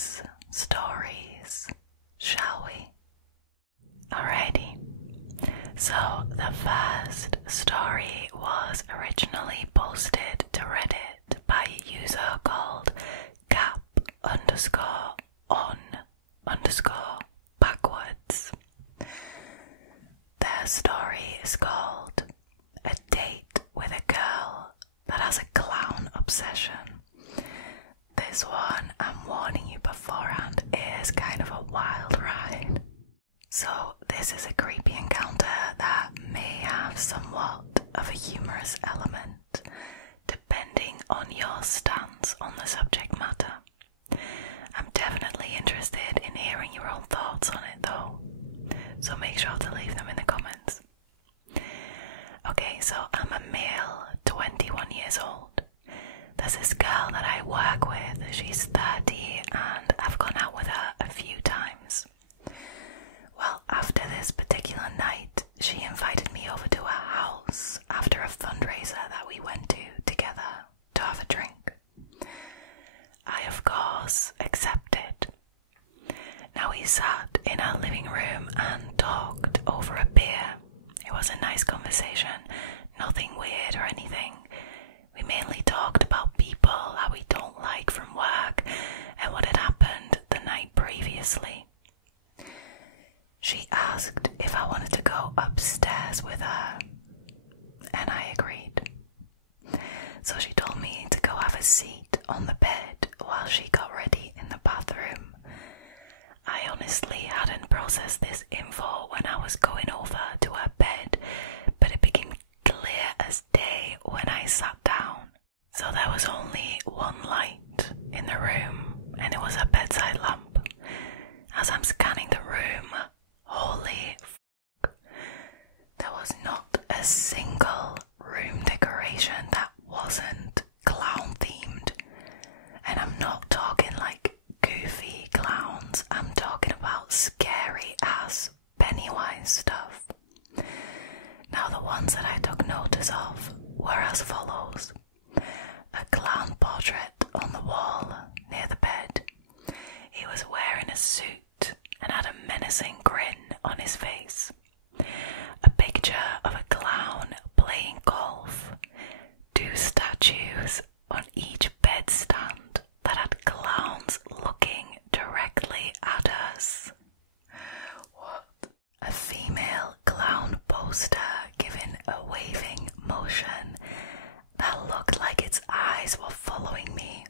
Backwards stories, shall we? Alrighty. So the first story was originally posted to Reddit by a user called cap_on_backwards. Their story is called A Date with a Girl That Has a Clown Obsession. This one, I'm warning you beforehand, is kind of a wild ride. So this is a creepy encounter that may have somewhat of a humorous element, depending on your stance on the subject matter. I'm definitely interested in hearing your own thoughts on it though, so make sure to leave them in the comments. Okay, so I'm a male, 21 years old. There's this girl that I work with, she's 30 and I've gone out with her a few times. Well, after this particular night, she invited me over to her house after a fundraiser that we went to together to have a drink. I, of course, accepted. Now we sat in her living room and talked over a beer. It was a nice conversation, nothing weird or anything. We mainly talked about people that we don't like from work and what had happened the night previously. She asked if I wanted to go upstairs with her, and I agreed. So she told me to go have a seat on the bed while she got ready in the bathroom. I honestly hadn't processed this info when I was going over to her bed, but it became clear as day when I sat down. So there was only one light in the room, and it was a bedside lamp. As I'm scanning the room, holy f***, there was not a single room decoration that wasn't clown themed. And I'm not talking like goofy clowns, I'm talking about scary ass Pennywise stuff. Now the ones that I took notice of were as follows. A clown portrait on the wall near the bed. He was wearing a suit and had a menacing grin on his face. A picture of a clown playing golf. 2 statues on each bedstand that had clowns looking directly at us. What? A female clown poster giving a waving motion that looked like its eyes were following me.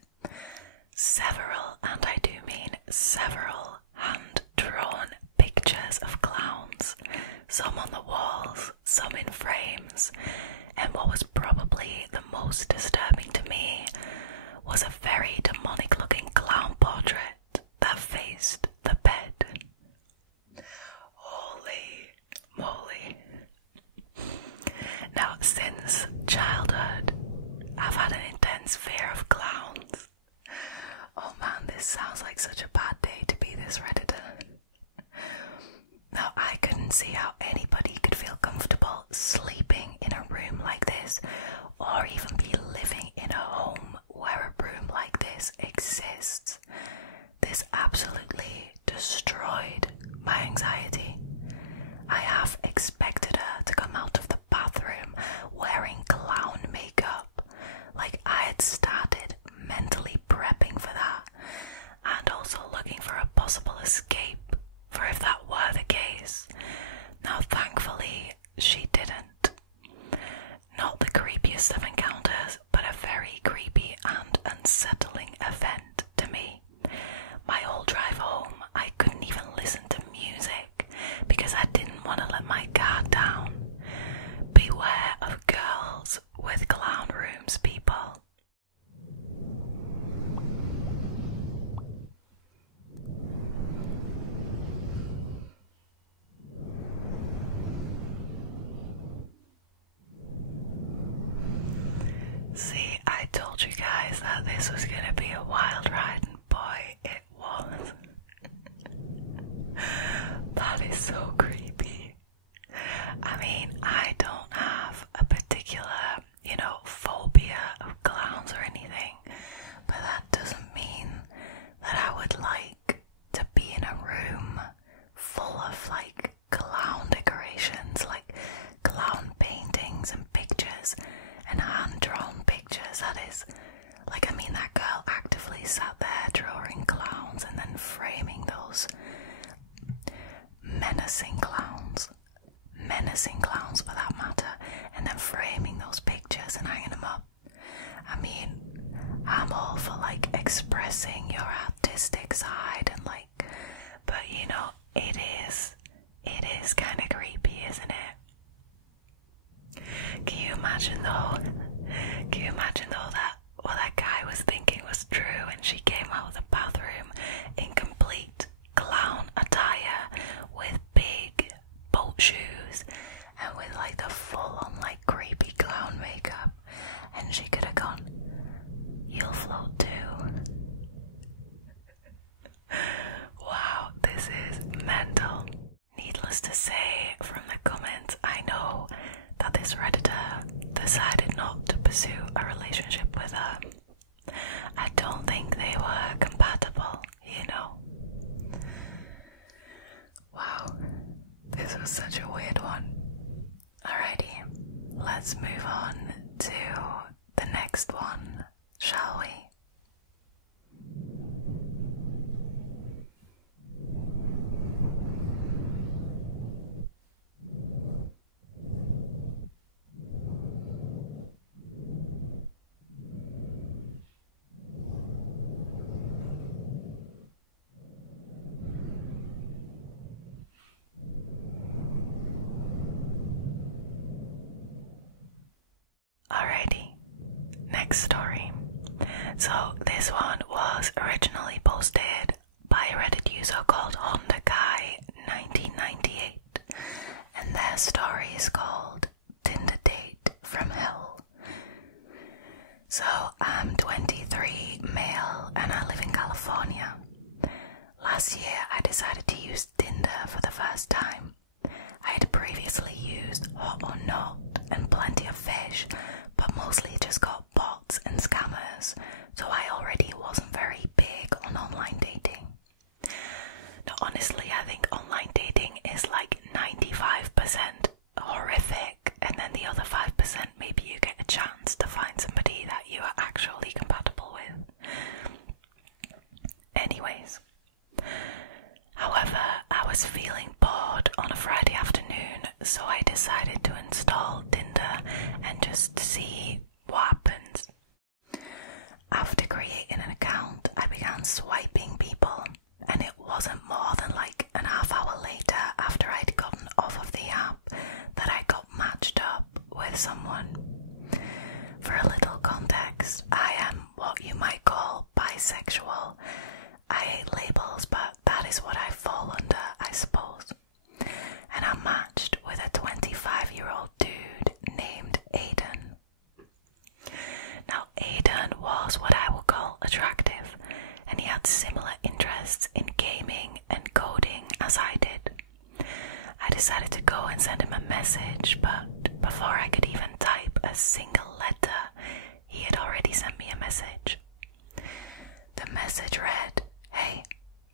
Several, and I do mean several, hand-drawn pictures of clowns, some on the walls, some in frames, and what was probably the most disturbing to me was a very demonic-looking clown portrait that faced the bed. Holy moly. Now, since childhood, I've had an intense fear of clowns. Oh man, this sounds like such a bad day to be this Redditor. Now, I couldn't see how anybody could feel comfortable sleeping in a room like this, or even be living in a home where a room like this exists. This absolutely destroyed my anxiety. I half expected her to come out of the bathroom wearing clown makeup, like I had started mentally prepping for that, and also looking for a possible escape for if that were the case. Now thankfully she didn't. Not the creepiest of encounters is kind of creepy, isn't it? Can you imagine though that what that guy was thinking was true, and she came out of the bathroom in complete clown attire with big boat shoes and with like the full on like creepy clown makeup, and she could have gone, "You'll float too." Wow, this is mental. Needless to say, from the comments, I know that this Redditor decided not to pursue a relationship with her. I don't think they were compatible, you know. Wow, this was such a weird one. Alrighty, let's move on to the next one, shall we? Alrighty, next story. So this one was originally posted by a Reddit user called HondaGuy1998, and their story is called Tinder Date from Hell. So I'm 23, male, and I live in California. Last year I decided to use Tinder for the first time. I had previously used Hot or Not and Plenty of Fish, but mostly just got bots and scammers, so I already wasn't very big on online dating. Now honestly, I think online dating is like 95% horrific, and then the other 5% maybe you get a chance to find somebody that you are actually compatible with. Anyways, however, I was feeling bored on a Friday afternoon, so I decided to install Tinder and just see what happens. After creating an account, I began swiping people, and it wasn't more than like an half hour later after I'd gotten off of the app that I got matched up with someone. For a little context, I am what you might call bisexual. I hate labels, but that is what I fall under, I suppose. And I'm matched with a 25-year-old dude named Aiden. Now, Aiden was what I would call attractive, and he had similar interests in gaming and coding as I did. I decided to go and send him a message, but before I could even type a single letter, he had already sent me a message. The message read, "Hey,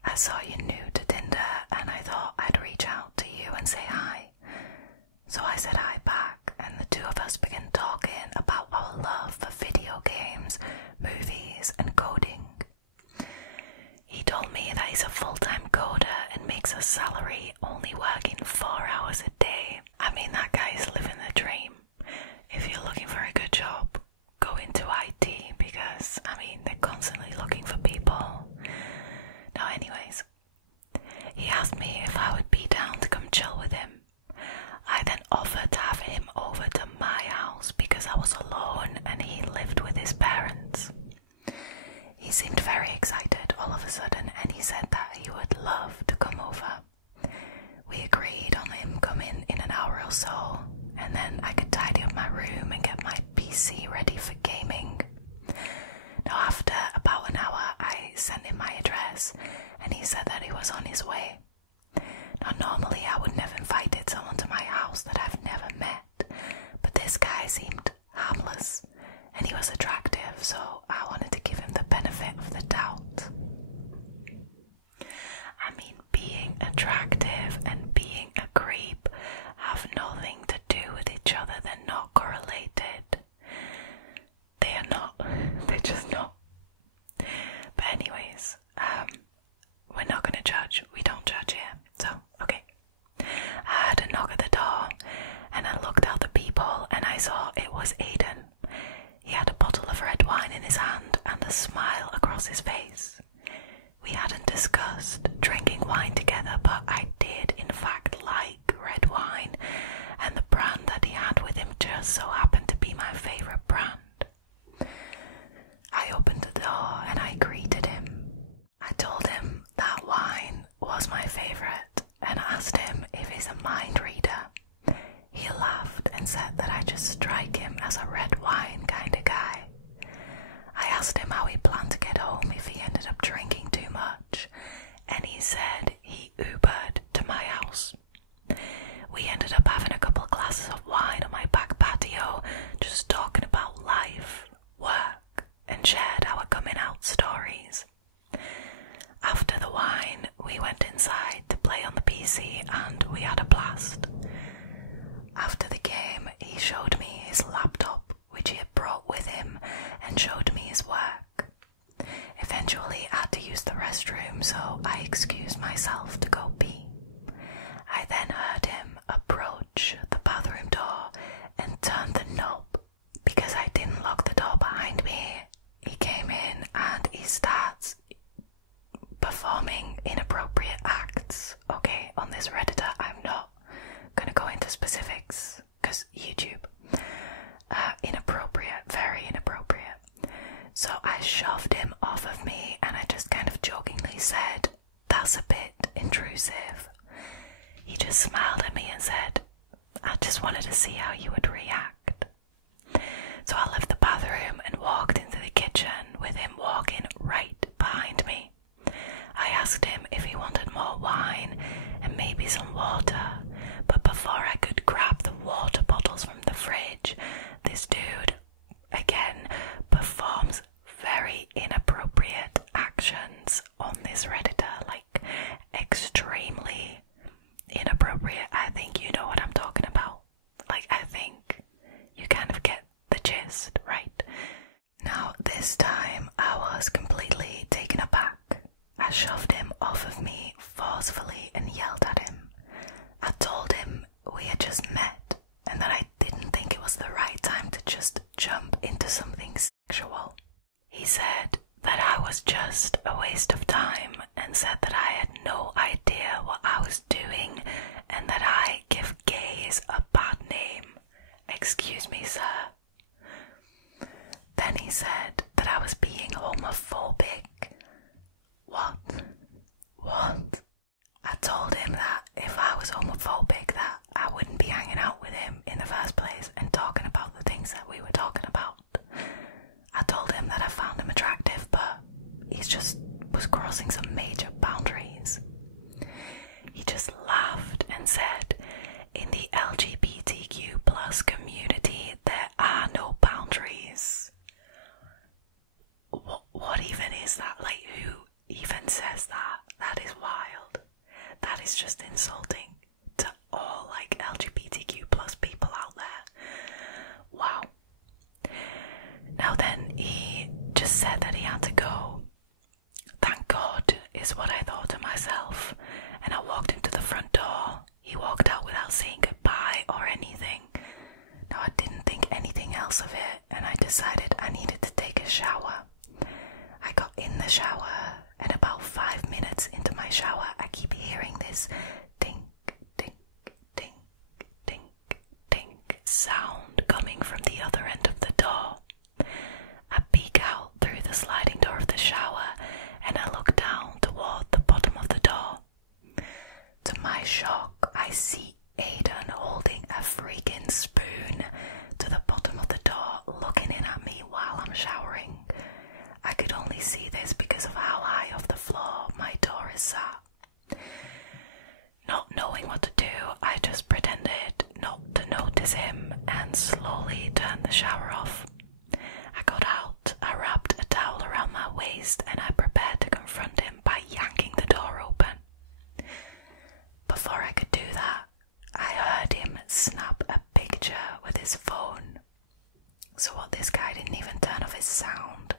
I saw you new to Tinder and I thought I'd reach out to you and say hi." So I said hi back, and the two of us began talking about our love for video games, movies and coding. He told me that he's a full-time coder and makes a salary only working 4 hours a day. I mean, that guy is living the dream. If you're looking for a good job, go into IT, because, I mean, they're constantly looking for people. Now anyways, he asked me if I would be down to come chill with him. I then offered to have him over to my house because I was alone and he lived with his parents. He seemed very excited all of a sudden, and he said that he would love to come over. We agreed on him coming in an hour or so, and then I could tidy up my room and get my PC ready for gaming. Now after about an hour I sent him my address, and he said that he was on his way. Now normally I wouldn't have invited someone to my house that I've never met, but this guy seemed harmless and he was attractive, so I wanted to give him the benefit of the doubt. I mean, being attractive and being a creep have nothing to do with each other. They're not correlated. They are not. They're just not. But anyways, we're not going to judge. We don't judge here. So, okay. I had a knock at the door, and I looked out the peephole, and I saw it was Aiden. He had a bottle of red wine in his hand and a smile across his face. We hadn't discussed drinking wine together, but I did in fact like red said he Ubered to my house. We ended up having a couple of glasses of wine on my back patio, just talking about life, work, and shared our coming out stories. After the wine, we went inside to play on the PC and we had a blast. After the game, he showed me his laptop, which he had brought with him, and showed me his work. Eventually, I had to use the restroom, so I excused myself to go pee. I then heard him approach the bathroom door and turn the knob. Because I didn't lock the door behind me, he came in and he starts performing inappropriate acts. Okay, on this Redditor, I'm not gonna go into specifics, because YouTube. Inappropriate, very inappropriate. So I shoved him off of me and I just kind of jokingly said, "That's a bit intrusive." He just smiled at me and said, "I just wanted to see how you would react." So I left the bathroom and walked into the kitchen with him walking right behind me. I asked him if he wanted more wine and maybe some water, but before I could grab the water bottles from the fridge, this dude, again, performs very inappropriate actions on this Redditor, like extremely inappropriate. I think you know what I'm talking about. Like, I think you kind of get the gist, right? Now, this time I was completely taken aback. I shoved him off of me forcefully and yelled at him. I told him we had just met and that I didn't think it was the right time to just jump into something sexual. He said that I was just a waste of time and said that I had no idea what I was doing and that I give gays a bad name. Excuse me, sir. Then he said that I was being homophobic. What? I told him that if I was homophobic, that I wouldn't be hanging out with him in the first place and talking about the things that we were talking about. I told him that I found him attractive, but he just was crossing some major boundaries. He just laughed and said, "In the LGBTQ plus community, there are no boundaries." What even is that? Like, who even says that? That is wild. That is just insulting to all, like, LGBTQ plus people out there. Wow. Now then, he just said that he had to go. Thank God, is what I thought to myself, and I walked into the front door. He walked out without saying goodbye or anything. Now, I didn't think anything else of it, and I decided I needed to take a shower. I got in the shower, and about 5 minutes into my shower, I keep hearing this dink, dink, dink, dink, dink sound coming from the other end of the door. I peek out through the sliding door of the shower, and I look down toward the bottom of the door. To my shock, I see Aidan holding a freaking spoon to the bottom of the door, looking in at me while I'm showering. I could only see this because of how high off the floor my door is sat. Not knowing what to do, I just pretended not to notice him and slowly turned the shower off. I got out, I wrapped a towel around my waist, and I prepared to confront him by yanking the door open. Before I could do that, I heard him snap a picture with his phone. So what, this guy didn't even turn off his sound.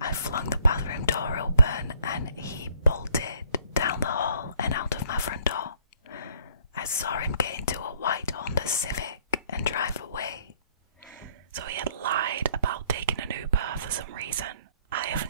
I flung the bathroom door open and he bolted down the hall and out of my front door. I saw him get into a white Honda Civic and drive away. So he had lied about taking an Uber for some reason. I have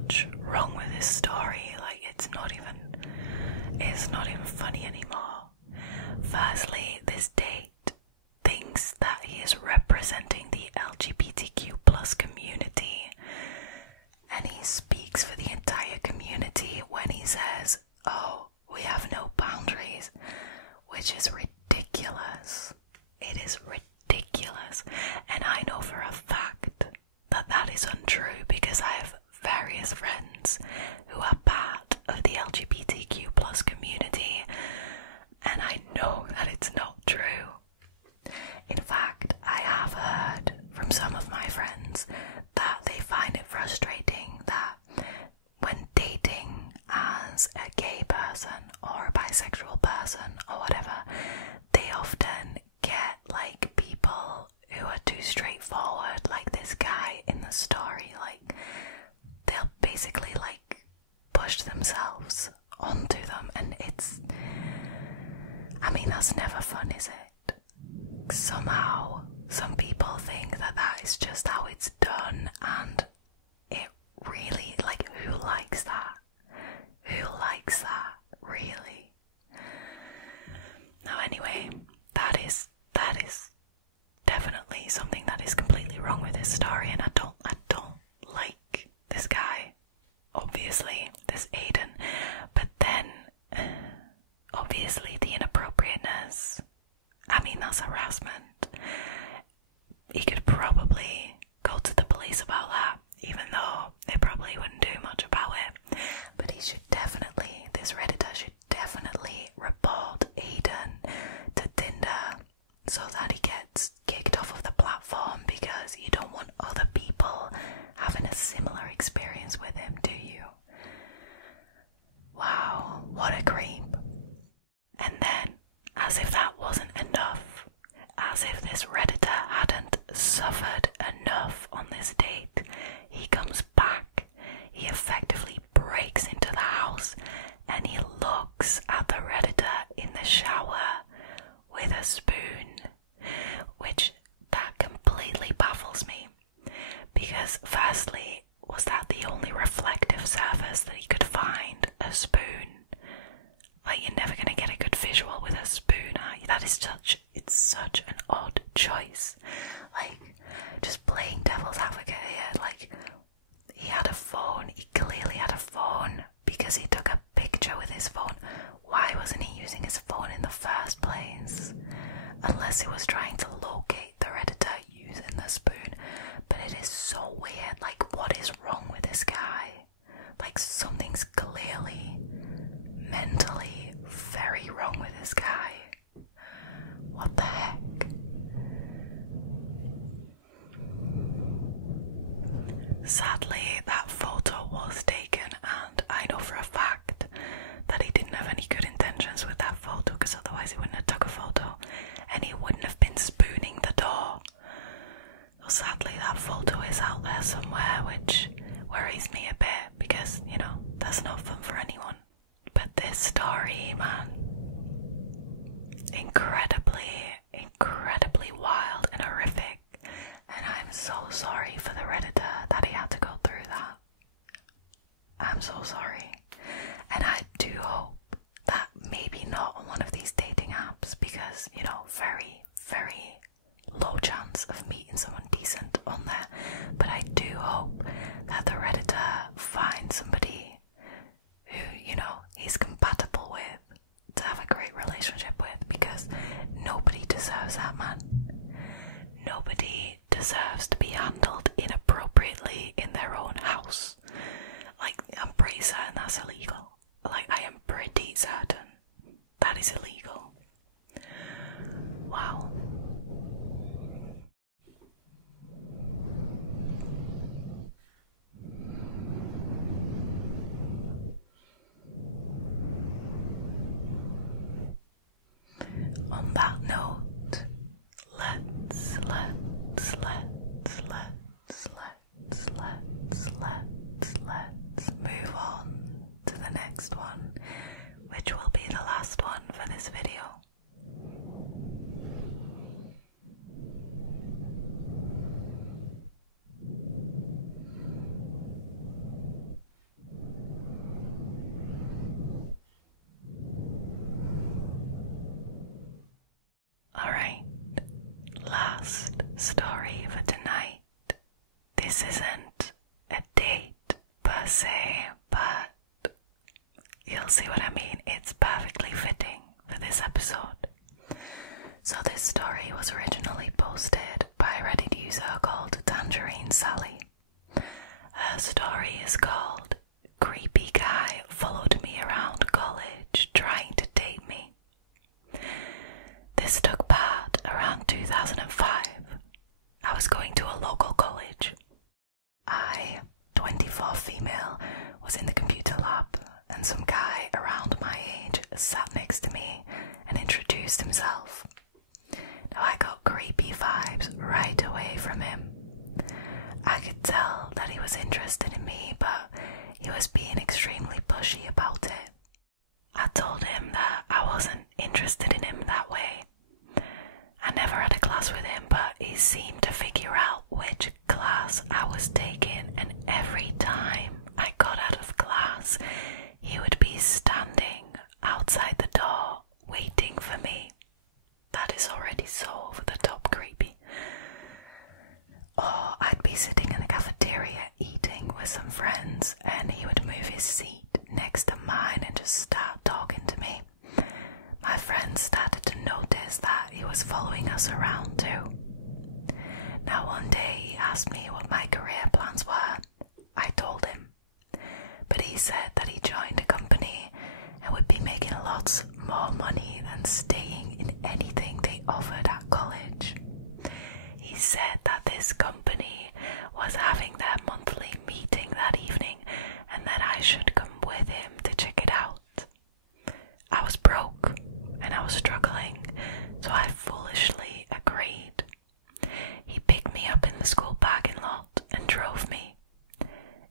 much wrong with this story. Like, it's not even funny anymore. Firstly, this date thinks that he is representing the LGBTQ plus community, and he speaks for the entire community when he says, "Oh, we have no boundaries," which is ridiculous. It is ridiculous, and I know for a fact that that is untrue because I have various friends who are part of the LGBTQ plus community, and I know that it's not true. In fact, I have heard from some of my friends that they find it frustrating that when dating as a gay person or a bisexual person or whatever, they often get like people who are too straightforward, like this guy in the story. Like, they'll basically like push themselves onto them, and that's never fun, is it? Somehow some people think that that is just how it's done, and it really, like, who likes that? Who likes that, really? Now anyway, that is definitely something that is completely wrong with this story, and I don't like this guy, obviously, this Aiden, but then obviously the inappropriateness, that's harassment. He could probably go to the police about that, even though they probably wouldn't do much about it, but this Redditor should definitely report Aiden to Tinder so that he gets kicked off of the platform, because you don't want other people having a similar experience with him, do you? Wow, what a creep. And then, as if that wasn't enough, as if this Redditor hadn't suffered enough on this date, he comes back, he effectively breaks into the house, and he looks at the Redditor in the shower with a spoon, which that completely baffles me, because firstly, was that the only reflective surface that he could find? A spoon? Like, you're never going to get a good visual with a spoon, are you? It's such an odd choice. Like, just playing devil's advocate here, like, he had a phone, he clearly had a phone, because he took a picture with his phone. Why wasn't he using his phone in the first place? Unless he was trying to locate the Redditor using the spoon. But it is so weird, like, what is wrong with this guy? Like, something's clearly mentally very wrong with this guy. What the heck? Sadly, that photo was taken, and I know for a fact that he didn't have any good intentions with that photo, because otherwise he wouldn't have took a photo, and he wouldn't have been spooning the door. So sadly, that photo is out there somewhere, which worries me a bit, because, that's not fun for anyone. But this story, man, incredibly wild and horrific, and I'm so sorry for the Redditor that he had to go through that. I'm so sorry, and I do hope that maybe not on one of these dating apps, because, very, very low chance of meeting someone decent on there, but I do hope that the Redditor finds somebody who, he's compatible with, to have a great relationship with, because nobody deserves that, man. Nobody deserves to be handled inappropriately in their own house. Like, I'm pretty certain story for tonight. This isn't a date per se, but you'll see what I mean. It's perfectly fitting for this episode. So this story was originally posted by a Reddit user called Tangerinesally. Her story is called "Creepy Guy Followed Me Around College Trying to Date Me." This took part around 2005. I was going to a local college. I, 24 female, was in the computer lab, and some guy around my age sat next to me and introduced himself. Now I got creepy vibes right away from him. I could tell that he was interested in me, but he was being extremely pushy about it. I told him that I wasn't interested in him that way. I never had a class with him, but he seemed to figure out which class I was taking, and every time I got out of class, he would be standing outside the door waiting for me. That is already so over the top creepy. Or I'd be sitting in the cafeteria eating with some friends, and he would move his seat next to mine and just start talking to me. My friends started to notice that he was following us around too. Now one day he asked me what my career plans were. I told him, but he said that he joined a company and would be making lots more money than staying in anything they offered at college. He said that this company was having their monthly meeting that evening and that I should come with him to check it out. I was broke and I was struggling, so I foolishly agreed. He picked me up in the school parking lot and drove me.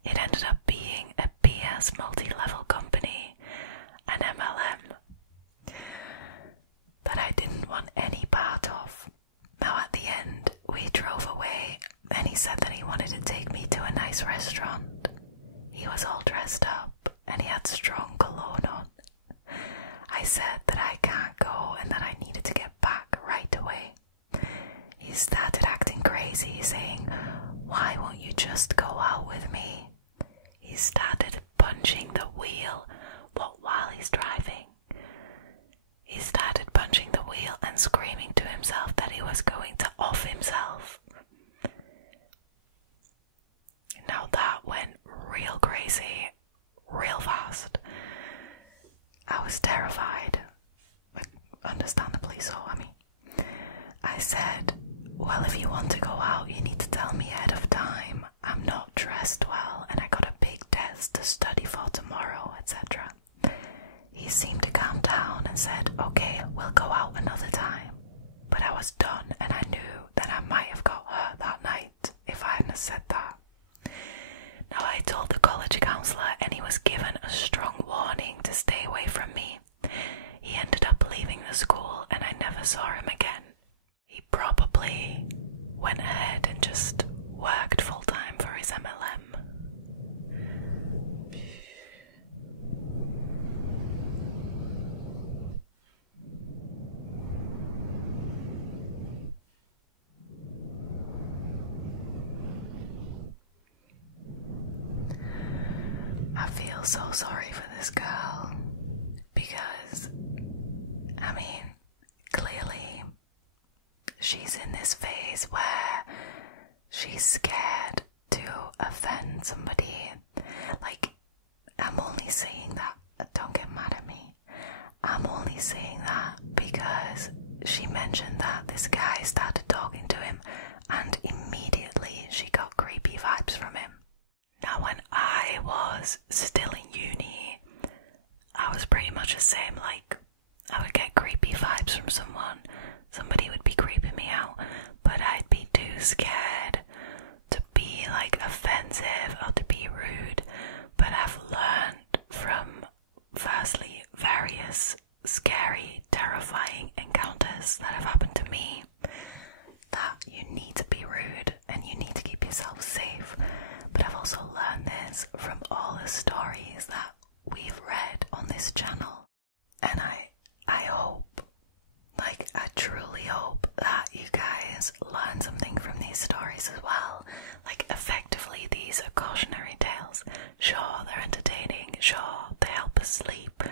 It ended up being a BS multi-level company, an MLM, that I didn't want any part of. Now at the end, we drove away and he said that he wanted to take me to a nice restaurant. He was all dressed up and he had strong cologne on. I said that I can't go and that I needed to get back right away. He started acting crazy, saying, "Why won't you just go out with me?" He started punching the wheel while he's driving. He started punching the wheel and screaming to himself that he was going to off himself. Now that went real crazy, real fast. I was terrified, understandably so. I said, "Well, if you want to go out, you need to tell me ahead of time. I'm not dressed well and I got a big test to study for tomorrow, etc." He seemed to calm down and said, "Okay, we'll go out another time." But I was done and I knew that I might have got hurt that night if I hadn't said that. Now I told the college counsellor and he was given a strong warning to stay away from me. He ended up leaving the school and I never saw him again. He probably went ahead and just worked full-time for his MLM. I feel so sorry for this girl because, clearly she's in this phase where she's scared to offend somebody. I'm only saying that, don't get mad at me. I'm only saying that because she mentioned that this guy started talking to him and immediately she got creepy vibes from him. Now when I was still in uni, I was pretty much the same. I would get creepy vibes from someone, somebody would be creeping me out, but I'd be too scared to be offensive or to be rude. But I've learned from, firstly, various scary, terrifying encounters that have happened to me that you need to be rude and you need to keep yourself safe. But I've also learned this from all the stories that we've read on this channel. And I hope, I truly hope that you guys guys learn something from these stories as well. Like, effectively, these are cautionary tales. Sure, they're entertaining, sure, they help us sleep,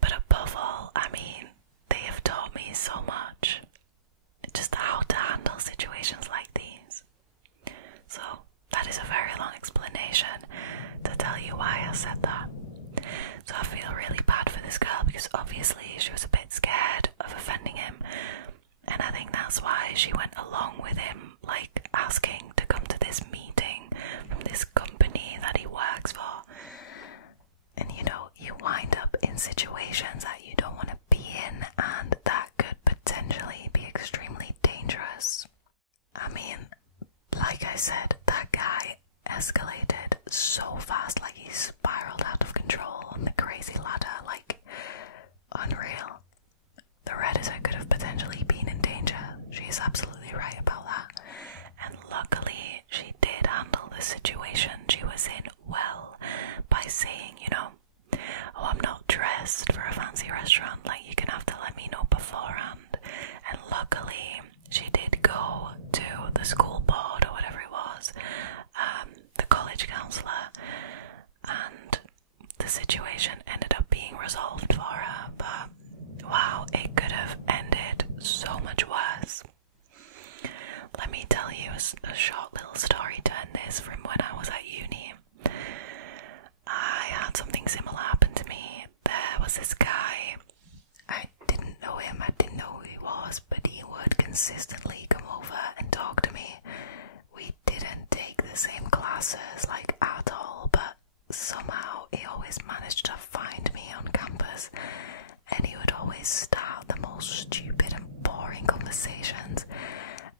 but above all, I mean, they have taught me so much. Just how to handle situations like these. So, that is a very long explanation to tell you why I said that. So I feel really bad for this girl because obviously she was a bit scared of offending him, and I think that's why she went along with him, like asking to come to this meeting from this company that he works for. And you know, you wind up in situations that you don't want to be in, and that could potentially be extremely dangerous. I mean, like I said, that guy escalated so fast, like he spiraled out of control on the crazy ladder, like unreal. The Redditor could have potentially been in danger. She's absolutely right about that. And luckily, she did handle the situation she was in well by saying, you know, oh, I'm not dressed for a fancy restaurant, like you can have to let me know beforehand. And luckily, she did go to the school board or whatever it was, the college counsellor, and the situation ended up being resolved for her. But wow, it could have ended so much worse. Let me tell you a short little story to end this from when I was at uni. I had something similar happen to me. There was this guy, I didn't know him, I didn't know who he was, but he would consistently come over and talk to me. We didn't take the same classes, like, at all, but somehow he always managed to find me on campus, and he would always start the most stupid and boring conversations,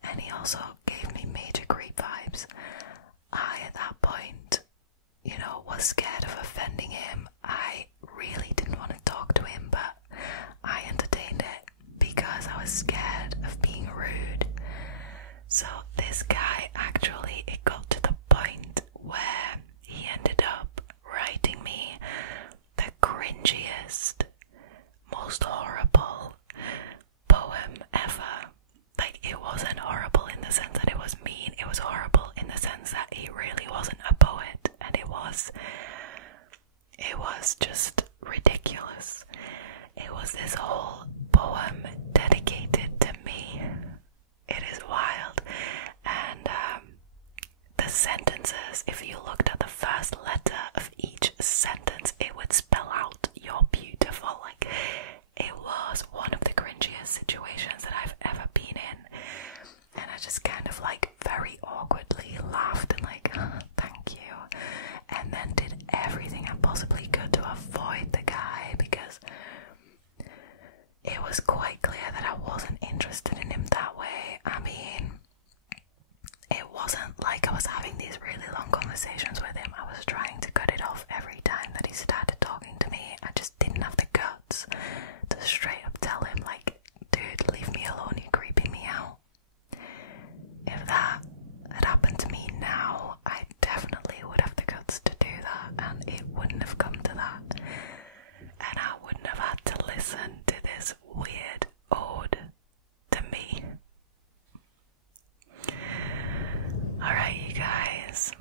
and he also gave me major creep vibes. I, at that point, you know, was scared of offending him. I really didn't want to talk to him, but I entertained it because I was scared of being rude. So this guy, actually, it got to the point where he ended up writing me the cringiest, most horrible poem ever. Like, it wasn't horrible in the sense that it was mean, it was horrible in the sense that he really wasn't a poet, and it was just ridiculous. It was this whole poem dedicated to me. It is wild. And the sentences, if you looked at the first letter of each sentence, it would spell out "you're beautiful." Like, it was one of the cringiest situations that I've ever been in. And I just kind of, like, very awkwardly laughed and like, thank you. And then did everything I possibly could to avoid the guy, because it was quite clear that I wasn't interested in him that way. I mean, it wasn't like I was having these really long conversations with him. I was trying to cut it off every time that he started talking to me. I just didn't have the guts to straight up tell him, like, dude, leave me alone, you're creeping me out. If that had happened to me now, I definitely would have the guts to do that, and it wouldn't have come to that. And I wouldn't have had to listen to this weird ode to me. Alright, you guys,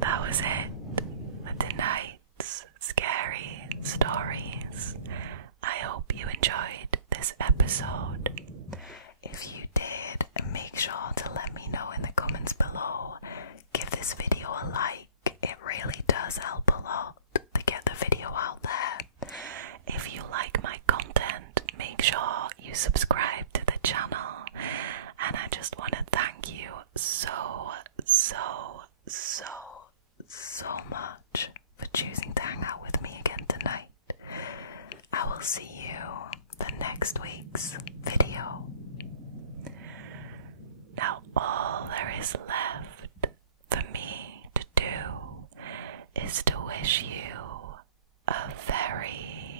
that was it for tonight's scary stories. I hope you enjoyed this episode. If you did, make sure to let me know in the comments below. Give this video a like, it really does help a lot to get the video out there. If you like my content, make sure you subscribe to the channel. And I just want to thank you so much for choosing to hang out with me again tonight. I will see you the next week's video. Now all there is left for me to do is to wish you a very